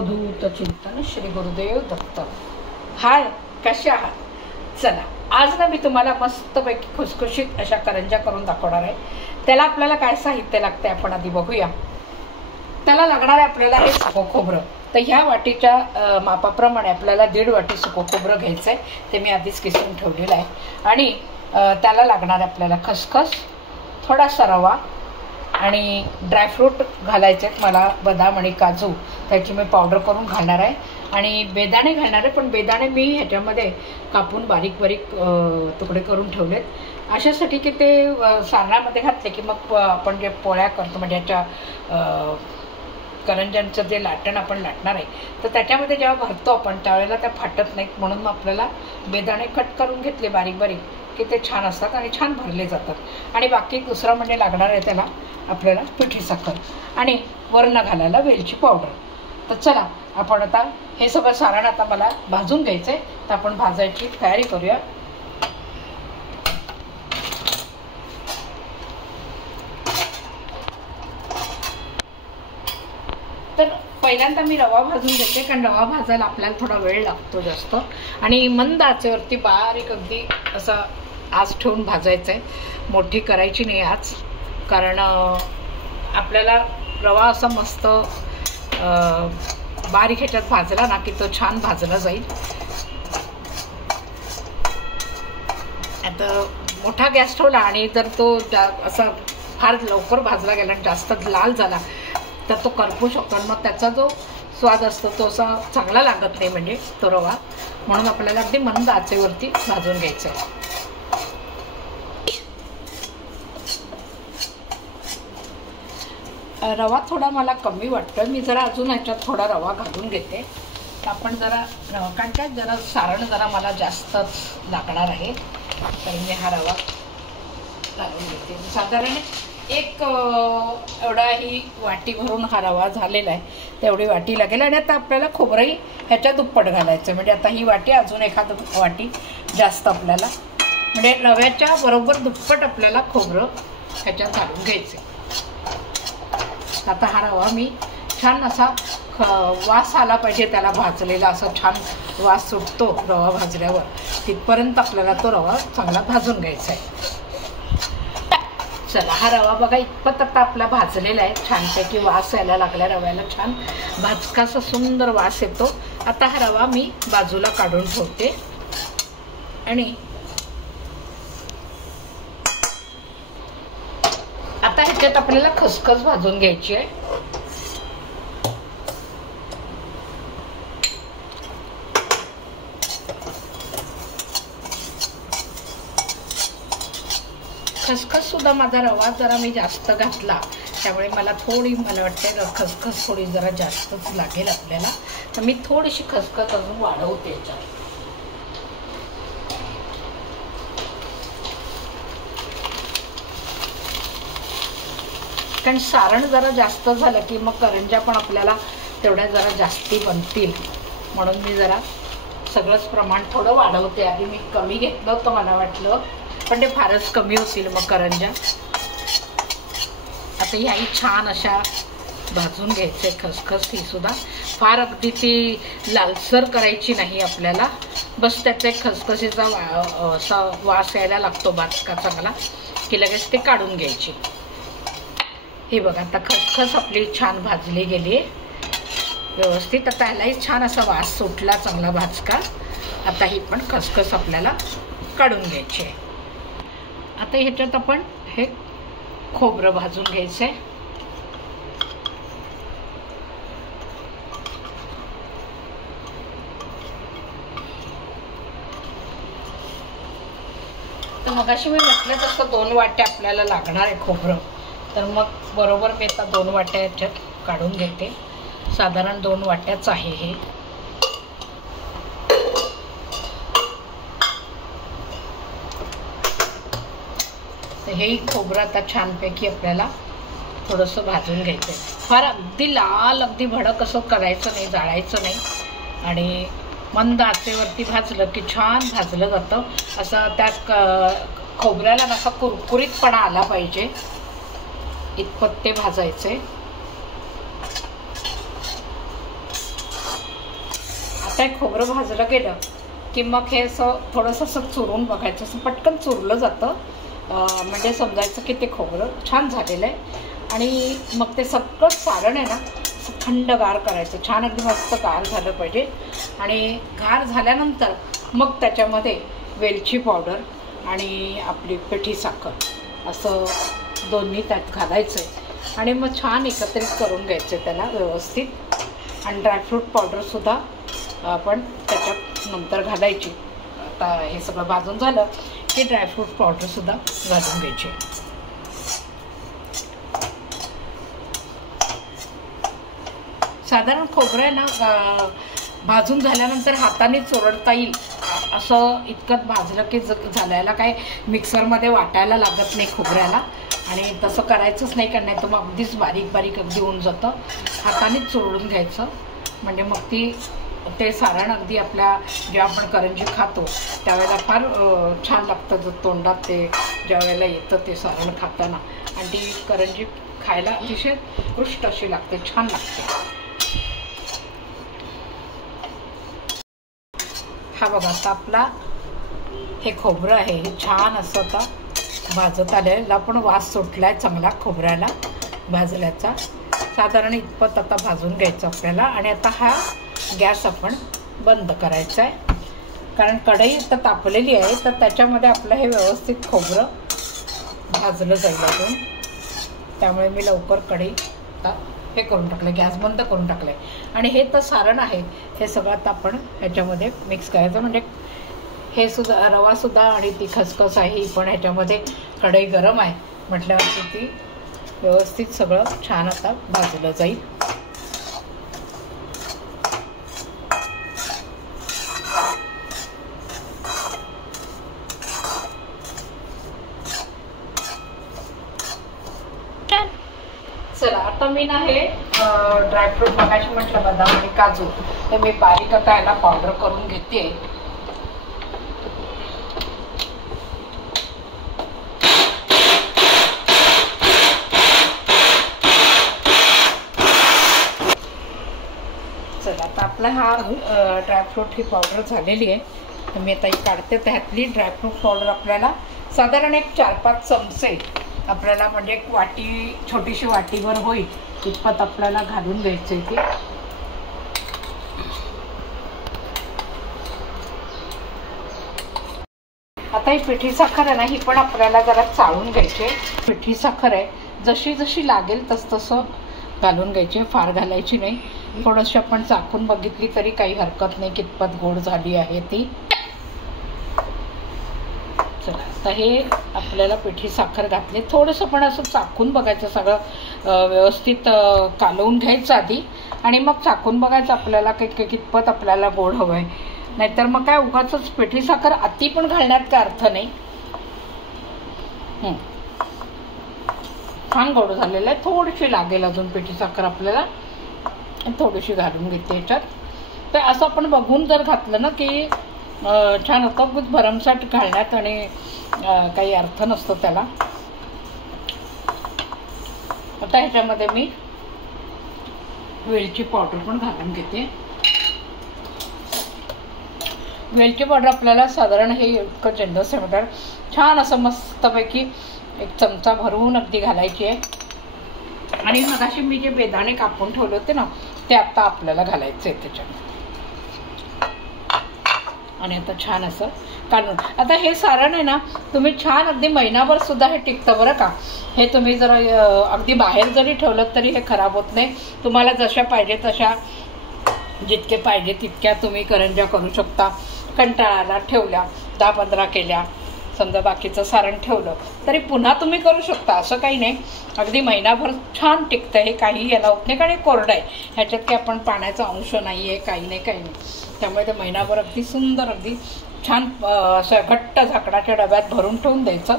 अवधूत चिंतन श्री गुरुदेव दत्त। हाय, कसे आहात? चला, आज ना मी तुम्हाला मस्तपैकी खुसखुशीत अशा करंज्या करून दाखवणार आहे। त्याला आपल्याला काय साहित्य लागते आपण आधी बघूया। त्याला लागणार आहे आपल्याला हे सुकं खोबरं। तर ह्या वाटीच्या मापाप्रमाणे आपल्याला 1.5 वाटी सुकं खोबरं घ्यायचं आहे। ते मी आधीच किसून ठेवलेलं आहे। आणि त्याला लागणार आहे आपल्याला खसखस, थोडासा रवा आणि ड्रायफ्रूट घालायचे आहेत मला, बदाम आणि काजू, त्याची मी पावडर करून घालणार आहे। आणि बेदाणे घालणार आहे, पण बेदाणे मी ह्याच्यामध्ये कापून बारीक बारीक तुकडे करून ठेवलेत अशासाठी की ते सारणामध्ये घातले की मग आपण जे पोळ्या करतो म्हणजे याच्या करंज्यांचं जे लाटण आपण लाटणार आहे तर त्याच्यामध्ये जेव्हा भरतो आपण त्यावेळेला त्या फाटत नाहीत, म्हणून मग आपल्याला बेदाणे कट करून घेतले बारीक बारीक की ते छान असतात आणि छान भरले जातात। आणि बाकी दुसरं म्हणजे लागणार आहे त्याला आपल्याला पिठी साखर आणि वरण घालायला वेलची पावडर। तर चला आपण आता हे सगळं सारण आता मला भाजून घ्यायचं आहे, तर आपण भाजायची तयारी करूया। तर पहिल्यांदा मी रवा भाजून घेते, कारण रवा भाजायला आपल्याला थोडा वेळ लागतो जास्त, आणि मंद आचेवरती बारीक अगदी असं आच ठेवून भाजायचं आहे। मोठी करायची नाही आच, कारण आपल्याला रवा असा मस्त बारीक ह्याच्यात भाजला ना की तो छान भाजला जाईल। आता मोठा गॅस ठेवला आणि जर तो असा फार लवकर भाजला गेला आणि जास्त लाल झाला तर तो करपू शकतो, आणि मग त्याचा जो स्वाद असतो तो असा चांगला लागत नाही म्हणजे तो रवा, म्हणून आपल्याला अगदी मंद आचेवरती भाजून घ्यायचं आहे। रवा थोडा मला कमी वाटतोय, मी जरा अजून ह्याच्यात थोडा रवा घालून घेते। तर आपण जरा कारण काय जरा सारण जरा मला जास्तच लागणार आहे, तर मी हा रवा घालून घेते। साधारण एक एवढा ही वाटी भरून हा रवा झालेला आहे, तेवढी वाटी लागेल। आणि आता आपल्याला खोबरंही ह्याच्या दुप्पट घालायचं, म्हणजे आता ही वाटी अजून एखाद वाटी जास्त आपल्याला, म्हणजे रव्याच्या बरोबर दुप्पट आपल्याला खोबरं ह्याच्यात घालून घ्यायचं। आता हा रवा मी छान असा वास आला पाहिजे त्याला, भाजलेला असा छान वास सुटतो रवा भाजल्यावर, तिथपर्यंत आपल्याला तो रवा चांगला भाजून घ्यायचा आहे। चला, हा रवा बघा इतपत आता आपला भाजलेला आहे, छानपैकी वास यायला लागला रव्याला, छान भाजकासा सुंदर वास येतो। आता हा रवा मी बाजूला काढून ठेवते आणि आता ह्याच्यात आपल्याला खसखस भाजून घ्यायची आहे। खसखस सुद्धा माझा रवा जरा मी जास्त घातला, त्यामुळे मला वाटते खसखस थोडी जरा जास्तच लागेल आपल्याला, तर मी थोडीशी खसखस अजून वाढवते याच्यात। कारण सारण जरा जास्त झालं की मग करंज्या पण आपल्याला तेवढ्या जरा जास्ती बनतील, म्हणून मी जरा सगळंच प्रमाण थोडं वाढवते। आधी मी कमी घेतलं होतं मला वाटलं, पण ते फारच कमी होतील मग करंज्या। आता ह्याही छान अशा भाजून घ्यायचे खसखस, ही सुद्धा फार अगदी ती लालसर करायची नाही आपल्याला, बस त्याचा एक खसखसीचा असा वास यायला लागतो बातका चांगला की लगेच ते काढून घ्यायची। हे बघा आता खसखस आपली छान भाजली गेली व्यवस्थित, आता ह्यालाही छान असा वास सुटला चांगला भाजका। आता ही पण खसखस आपल्याला काढून घ्यायची आहे। आता ह्याच्यात आपण हे खोबरं भाजून घ्यायचं आहे। तर मगाशी मी म्हटलं तसं 2 वाट्या आपल्याला लागणार आहे खोबरं, तर मग बरोबर मी आता 2 वाट्या ह्याच्यात काढून घेते। साधारण 2 वाट्याच आहे हे। तर हेही खोबरं आता छानपैकी आपल्याला थोडंसं भाजून घ्यायचं आहे। फार अगदी लाल अगदी भडक असं करायचं नाही, जाळायचं नाही, आणि मंद आचेवरती भाजलं की छान भाजलं जातं। असं त्या खोबऱ्याला असा कुरकुरीतपणा आला पाहिजे इतपत ते भाजायचे। आता एक खोबरं भाजलं गेलं की मग हे असं थोडंसं असं चुरून बघायचं, असं पटकन चुरलं जातं, म्हणजे समजायचं की ते खोबरं छान झालेलं आहे. आणि मग ते सगळं सारण आहे ना थंडगार करायचं, छान अगदी मस्त गार झालं पाहिजे. आणि गार झाल्यानंतर मग त्याच्यामध्ये वेलची पावडर आणि आपली पिठी साखर असं दोन्ही त्यात घालायचं आहे आणि मग छान एकत्रित करून घ्यायचं आहे त्याला व्यवस्थित. आणि ड्रायफ्रूट पावडरसुद्धा आपण त्याच्यात नंतर घालायची. आता हे सगळं भाजून झालं की ड्रायफ्रूट पावडरसुद्धा घालून घ्यायची. साधारण खोबरं आहे ना भाजून झाल्यानंतर हाताने चोरडता येईल असं इतकं भाजलं की झाल्याला काय मिक्सरमध्ये वाटायला लागत नाही खोबऱ्याला. आणि तसं करायचंच नाही, कारण नाही तर मग अगदीच बारीक बारीक अगदी होऊन जातं. हातानेच चोरडून घ्यायचं म्हणजे मग ते सारण अगदी आपल्या जेव्हा आपण करंजी खातो त्यावेळेला फार छान लागतं. जर तोंडात ते ज्या वेळेला येतं ते सारण खाताना, आणि ती करंजी खायला अतिशय उत्कृष्ट अशी लागते, छान लागते. हा बघा आता आपला हे खोबरं आहे हे छान असं आता भाजत आलेला, पण वास सुटलाय चांगला खोबऱ्याला भाजल्याचा. साधारण इतपत आता भाजून घ्यायचं आपल्याला. आणि आता हा गॅस आपण बंद करायचा आहे, कारण कढई तर तापलेली आहे, तर त्याच्यामध्ये आपलं हे व्यवस्थित खोबरं भाजलं जाईल अजून. त्यामुळे मी लवकर कढई आता हे करून टाकलं, गॅस बंद करून टाकलं आहे. आणि हे तर सारण आहे हे सगळं आता आपण ह्याच्यामध्ये मिक्स करायचं. म्हणजे हे सुद्धा रवासुद्धा आणि ती खसखस आहे ही पण ह्याच्यामध्ये, कढई गरम आहे म्हटल्यावरती ती व्यवस्थित सगळं छान आता भाजलं जाईल. चला आता मी ना हे ड्रायफ्रूट मगाशी म्हटलं बदाम आणि काजू हे मी बारीक आता याला पावडर करून घेते. चला आता आपला हा ड्रायफ्रूट ही पावडर झालेली आहे, तर मी आता ही काढते. त्यातली ड्रायफ्रूट पावडर आपल्याला साधारण एक 4-5 चमचे आपल्याला, म्हणजे एक वाटी, छोटीशी वाटीभर होईल इतपत आपल्याला घालून घ्यायचं आहे. ते आता ही पिठी साखर आहे ना ही पण आपल्याला जरा चाळून घ्यायची. पिठी साखर आहे जशी जशी लागेल तसं घालून घ्यायची, फार घालायची नाही. थोडंशी आपण चाखून बघितली तरी काही हरकत नाही कितपत गोड झाली आहे ती. चला आता हे आपल्याला पिठी साखर घातली, थोडंसं पण असं चाखून बघायचं, सगळं व्यवस्थित कालवून घ्यायचं आधी आणि मग चाखून बघायचं आपल्याला कितपत आपल्याला गोड हवं आहे. नाहीतर मग काय उगाचच पिठी साखर अति पण घालण्यात काय अर्थ नाही. छान गोड झालेलं आहे, थोडीशी लागेल अजून पिठी साखर आपल्याला, थोडीशी घालून घेते याच्यात. तर असं आपण बघून जर घातलं ना की छान होतं, भरमसाठ घालण्यात आणि काही अर्थ नसतो त्याला. आता ह्याच्यामध्ये मी वेलची पावडर पण घालून घेते. वेलची पावडर आपल्याला साधारण हे इतकं चंदस आहे छान असं मस्तपैकी 1 चमचा भरून अगदी घालायची आहे. आणि मगाशी मी जे बेदाणे कापून ठेवले होते ना ते आता आपल्याला घालायचं आहे त्याच्यामध्ये. आणि आता छान असं काढून, आता हे सारण आहे ना तुम्ही छान अगदी महिनाभर सुद्धा हे टिकतं बरं का. हे तुम्ही जर अगदी बाहेर जरी ठेवलं तरी हे खराब होत नाही. तुम्हाला जशा पाहिजे तशा, जितके पाहिजे तितक्या तुम्ही करंज्या करू शकता. कंटाळाला ठेवल्या 10-15 केल्या, समजा बाकीचं सारण ठेवलं तरी पुन्हा तुम्ही करू शकता, असं काही नाही. अगदी महिनाभर छान टिकतं हे, काही याला होत नाही, कारण हे कोरडं आहे, ह्याच्यात काही आपण पाण्याचा अंश नाही आहे, काही नाही. त्यामुळे ते महिनाभर अगदी सुंदर अगदी छान असं घट्ट झाकणाच्या डब्यात भरून ठेवून द्यायचं.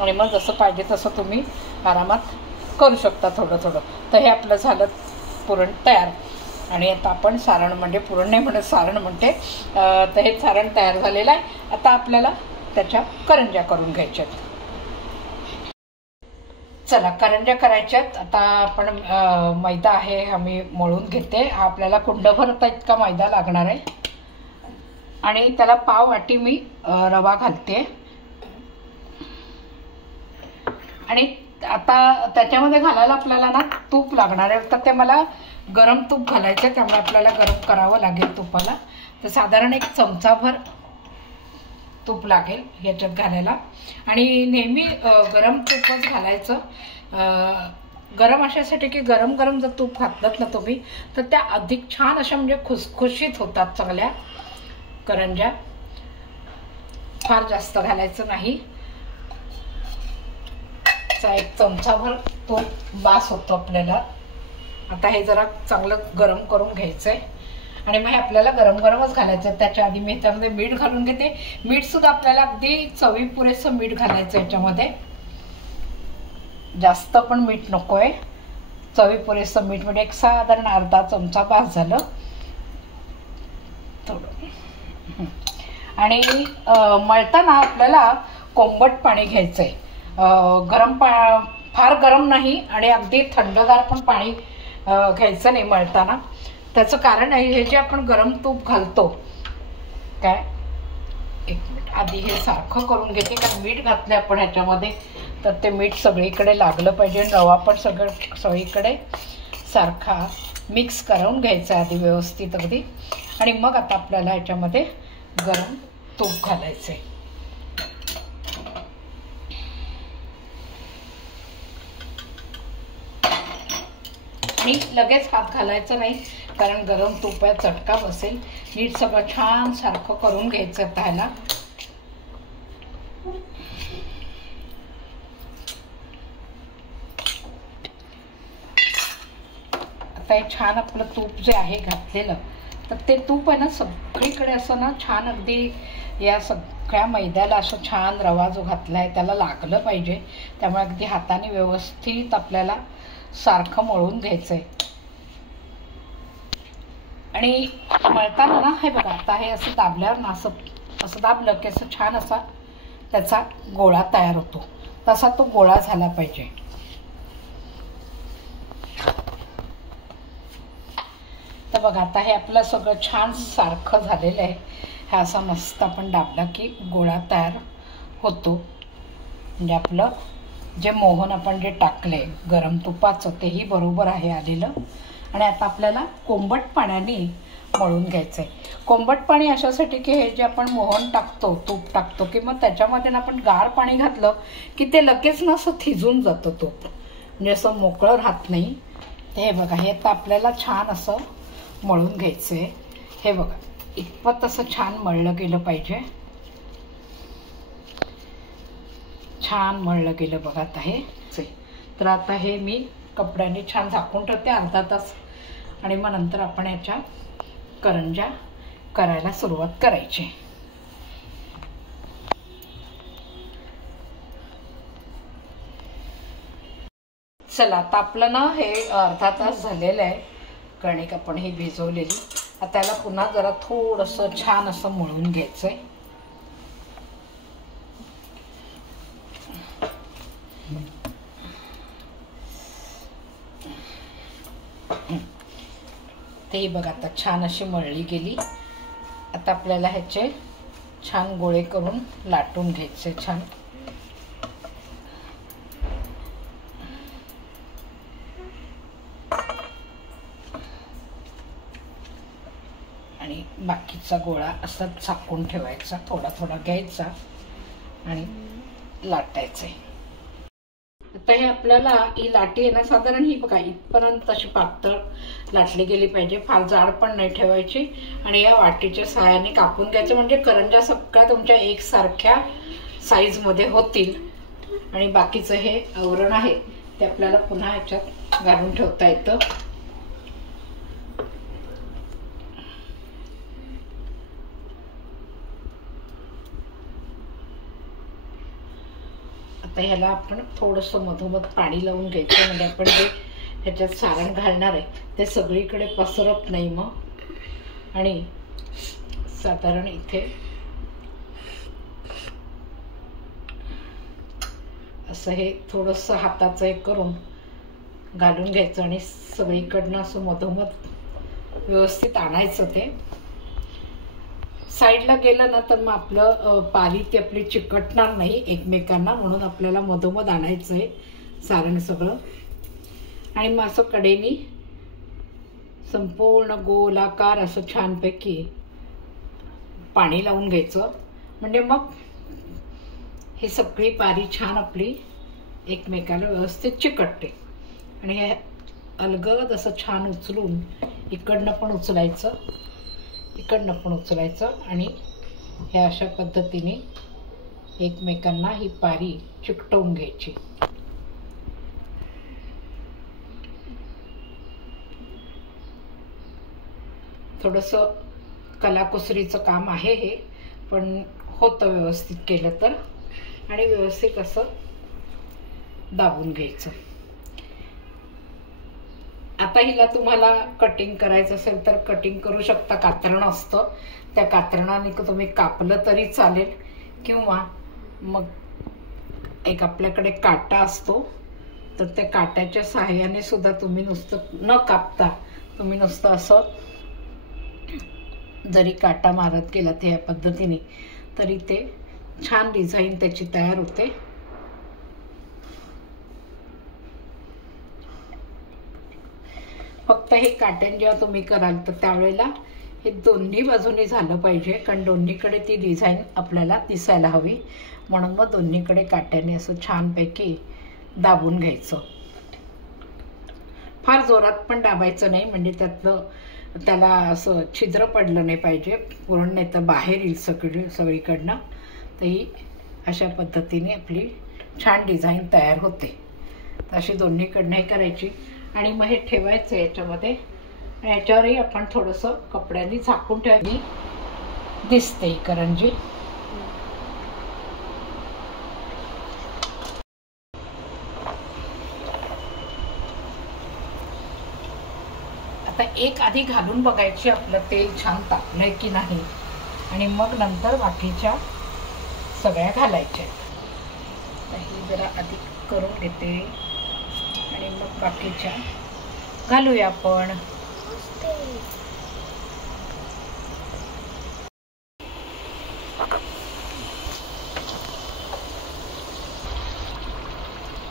आणि मग जसं पाहिजे तसं तुम्ही आरामात करू शकता थोडं थोडं. तर हे आपलं झालं पुरण तयार. आणि आता आपण सारण, म्हणजे पुरण नाही म्हणत सारण म्हणते, तर हे सारण तयार झालेलं आहे. आता आपल्याला त्याच्या करंज्या करून घ्यायच्यात. चला करंज्या करायच्यात. आता आपण मैदा आहे आम्ही मळून घेते. हा आपल्याला कुंडभर इतका मैदा लागणार आहे. आणि त्याला पाव वाटी मी रवा घालते. आणि आता त्याच्यामध्ये घालायला आपल्याला ना तूप लागणार आहे, तर ते मला गरम तूप घालायचं आहे, त्यामुळे आपल्याला गरम करावं लागेल तुपाला. तर साधारण 1 चमचाभर तूप लागेल ह्याच्यात घालायला. आणि नेहमी गरम तूपच घालायचं. गरम अशासाठी की गरम गरम जर तूप घातलं ना तुम्ही तर त्या अधिक छान अशा म्हणजे खुसखुशीत होतात चांगल्या करंज्या. फार जास्त घालायचं नाही. 1 चमचाभर तूप बास होतो आपल्याला. आता हे जरा चांगलं गरम करून घ्यायचंय आणि मग हे आपल्याला गरम गरमच घालायचं. त्याच्या आधी मी ह्याच्यामध्ये मीठ घालून घेते. मीठ सुद्धा आपल्याला अगदी चवी पुरेसं मीठ घालायचं याच्यामध्ये. जास्त पण मीठ नकोय, चवी पुरेसं मीठ म्हणजे एक साधारण अर्धा चमचा बास झालं थोडं. आणि मळताना आपल्याला कोंबट पाणी घ्यायचंय. फार गरम नाही आणि अगदी थंडगार पण पाणी घ्यायचं नाही मळताना. त्याचं कारण आहे हे जे आपण गरम तूप घालतो काय. 1 मिनिट आधी हे सारखं करून घेते, कारण मीठ घातले आपण ह्याच्यामध्ये तर ते मीठ सगळीकडे लागलं पाहिजे. रवा पण सगळीकडे सारखा मिक्स करून घ्यायचा आधी व्यवस्थित अगदी. आणि मग आता आपल्याला ह्याच्यामध्ये गरम तूप घालायचं आहे. आणि लगेच हात घालायचं नाही, कारण गरम तुपात चटका बसेल. नीट सगळं छान सारखं करून घ्यायचं त्याला. आता हे छान आपलं तूप जे आहे घातलेलं, तर ते तूप आहे ना सगळीकडे असं ना छान अगदी या सगळ्या मैद्याला असं छान रवा जो घातला आहे त्याला लागलं पाहिजे. त्यामुळे अगदी हाताने व्यवस्थित आपल्याला सारखं मळून घ्यायचंय. आणि मळताना ना हे बघा, आता हे असं दाबल्यावर ना असं दाबलं की असं छान असा त्याचा गोळा तयार होतो. तसा तो गोळा झाला पाहिजे. तर बघा आता हे आपलं सगळं छान सारखं झालेलं आहे. हा असा मस्त आपण दाबला की गोळा तयार होतो. म्हणजे आपलं जे मोहन आपण जे टाकले गरम तुपाचं तेही बरोबर आहे आलेलं. आणि आता आपल्याला कोंबट पाण्याने मळून घ्यायचं आहे. कोंबट पाणी अशासाठी की हे जे आपण मोहन टाकतो तूप टाकतो की मग त्याच्यामध्ये ना आपण गार पाणी घातलं की ते लगेच ना असं थिजून जातं तूप, म्हणजे असं मोकळं राहत नाही. हे बघा हे तर आपल्याला छान असं मळून घ्यायचं आहे. हे बघा इतपत असं छान मळलं गेलं पाहिजे. छान मळलं गेलं बघा आता हे. तर आता हे मी कपड्याने छान झाकून ठेवते अर्धा तास. आणि मग नंतर आपण याच्या करंज्या करायला सुरुवात करायची. चला आता आपलं ना हे अर्धा तास झालेलं आहे. कणिक आपण ही भिजवलेली. आता त्याला पुन्हा जरा थोडंसं छान असं मळून घ्यायचंय. ते बघा आता छान अशी मळली गेली. आता आपल्याला ह्याचे छान गोळे करून लाटून घ्यायचे छान. आणि बाकीचा गोळा असा झाकून ठेवायचा, थोडा थोडा घ्यायचा आणि लाटायचे. आता हे आपल्याला ही लाटी आहे ना साधारण ही बघा इथपर्यंत अशी पातळ लाटली गेली पाहिजे. फार जाड पण नाही ठेवायची. आणि या वाटीच्या सहाय्याने कापून घ्यायचं, म्हणजे करंज्या सगळ्या तुमच्या एकसारख्या साईजमध्ये होतील. आणि बाकीचं हे आवरण आहे ते आपल्याला पुन्हा ह्याच्यात घालून ठेवता येतं. आता ह्याला आपण थोडंसं मधोमध पाणी लावून घ्यायचं, म्हणजे आपण जे ह्याच्यात सारण घालणार आहे ते सगळीकडे पसरत नाही मग. आणि साधारण इथे असं हे थोडंसं हाताचं हे करून घालून घ्यायचं आणि सगळीकडनं असं मधोमध व्यवस्थित आणायचं. ते साईडला गेलं ना तर मग आपलं पारी ती आपली चिकटणार नाही एकमेकांना, म्हणून आपल्याला मधोमध आणायचं आहे सारण सगळं. आणि मग असं कडेनी संपूर्ण गोलाकार असं छानपैकी पाणी लावून घ्यायचं, म्हणजे मग ही सगळी पारी छान आपली एकमेकाला व्यवस्थित चिकटते. आणि हे अलगद असं छान उचलून इकडनं पण उचलायचं, इकडनं पण उचलायचं आणि ह्या अशा पद्धतीने एकमेकांना ही पारी चिकटवून घ्यायची. थोडंसं कलाकुसरीचं काम आहे हे, पण होतं व्यवस्थित केलं तर. आणि व्यवस्थित असं दाबून घ्यायचं. आता हिला तुम्हाला कटिंग करायचं असेल तर कटिंग करू शकता, कातरण असतं त्या कातरणाने तुम्ही कापलं तरी चालेल, किंवा मग एक आपल्याकडे काटा असतो तर त्या काट्याच्या सहाय्याने सुद्धा तुम्ही नुसतं न कापता तुम्ही नुसतं असं जरी काटा मारत गेलात या पद्धतीने तरी ते छान डिझाईन त्याची तयार होते. फक्त हे काट्याने जेव्हा तुम्ही कराल तर त्यावेळेला हे दोन्ही बाजूनी झालं पाहिजे, कारण दोन्हीकडे ती डिझाईन आपल्याला दिसायला हवी, म्हणून मग दोन्हीकडे काट्याने असं छानपैकी दाबून घ्यायचं. फार जोरात पण दाबायचं नाही, म्हणजे त्याला असं छिद्र पडलं नाही पाहिजे पूर्ण, नाही तर बाहेर येईल सगळीकडनं. तर ही अशा पद्धतीने आपली छान डिझाईन तयार होते. अशी दोन्हीकडनं हे करायची आणि मग हे ठेवायचं याच्यामध्ये. आणि याच्यावरही आपण थोडंसं कपड्यांनी झाकून ठेवायची, दिसते ही करंजी. आता एक आधी घालून बघायची आपलं तेल छान तापलंय की नाही, आणि मग नंतर बाकीच्या सगळ्या घालायच्या. ही जरा आधी करून घेते आणि मग बाकीच्या घालूया आपण.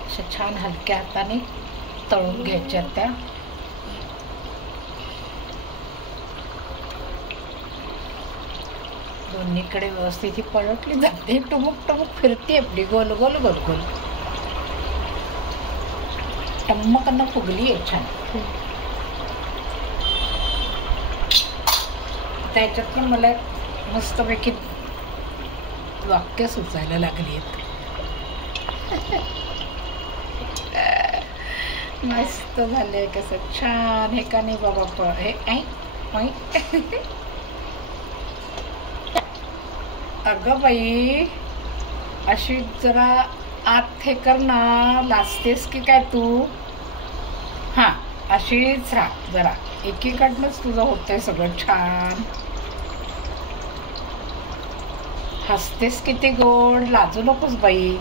अशा छान हलक्या हाताने तळून घ्यायच्या त्या. दोन्हीकडे व्यवस्थित ही पलटली जाते, टुमुक टुमुक फिरते आपली गोल गोल गोल गोल, टम्मकन फुगली आहे छान. त्याच्यात पण मला मस्तपैकी वाक्य सुचायला लागली आहेत. मस्त झालंय कसं छान. हे का नाही बाबा, हे अगं बाई, अशी जरा आत हे कर ना, लाजतेस की काय तू? हां, अशीच राहा जरा, एकीकडनंच तुझं होतंय सगळं छान. हसतेस किती गोड, लाजू नकोस बाई.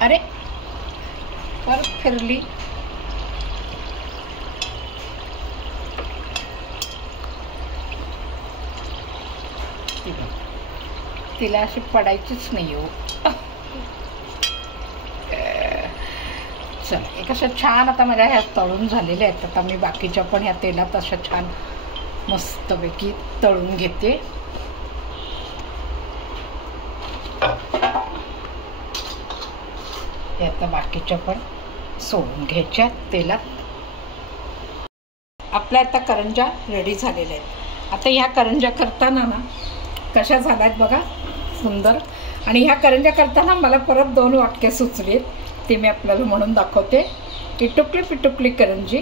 अरे परत फिरली. तिला अशी पडायचीच नाही हो. चला, एक अशा छान आता माझ्या ह्या तळून झालेल्या आहेत. आता मी बाकीच्या पण ह्या तेलात अशा छान मस्तपैकी तळून घेते. हे आता बाकीच्या पण सोडून घ्यायच्या तेलात. आपल्या आता करंजा रेडी झालेल्या आहेत. आता ह्या करंजा करताना ना कशा झाल्यात बघा, सुंदर. आणि ह्या करंजा करताना मला परत 2 वाक्य सुचलीत, ते मी आपल्याला म्हणून दाखवते. इटुकली पिटुकली करंजी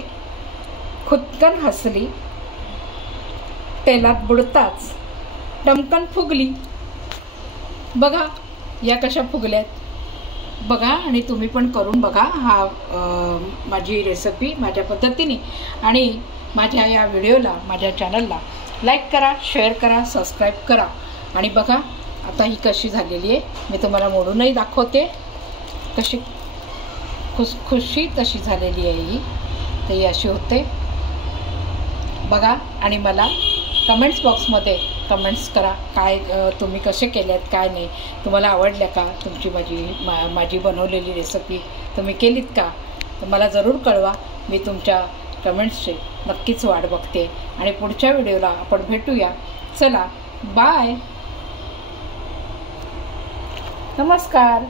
खुदकन हसली, तेलात बुडताच टमकन फुगली. बघा या कशा फुगल्यात बघा. आणि तुम्ही पण करून बघा हा माझी रेसिपी माझ्या पद्धतीने. आणि माझ्या या व्हिडिओला, माझ्या चॅनलला लाईक करा, शेअर करा, सबस्क्राईब करा. आणि बघा आता ही कशी झालेली आहे, मी तुम्हाला मोडूनही दाखवते. कशी खुसखुशीत अशी झालेली आहे ही. तर ही अशी होते बघा. आणि मला कमेंट्स बॉक्समध्ये कमेंट्स करा, काय तुम्ही कसे केलेत, काय नाही, तुम्हाला आवडल्या का, तुमची माझी बनवलेली रेसिपी तुम्ही केलीत का, तर मला जरूर कळवा. मी तुमच्या कमेंट्सची नक्कीच वाट बघते आणि पुढच्या व्हिडिओला आपण भेटूया. चला, बाय, नमस्कार.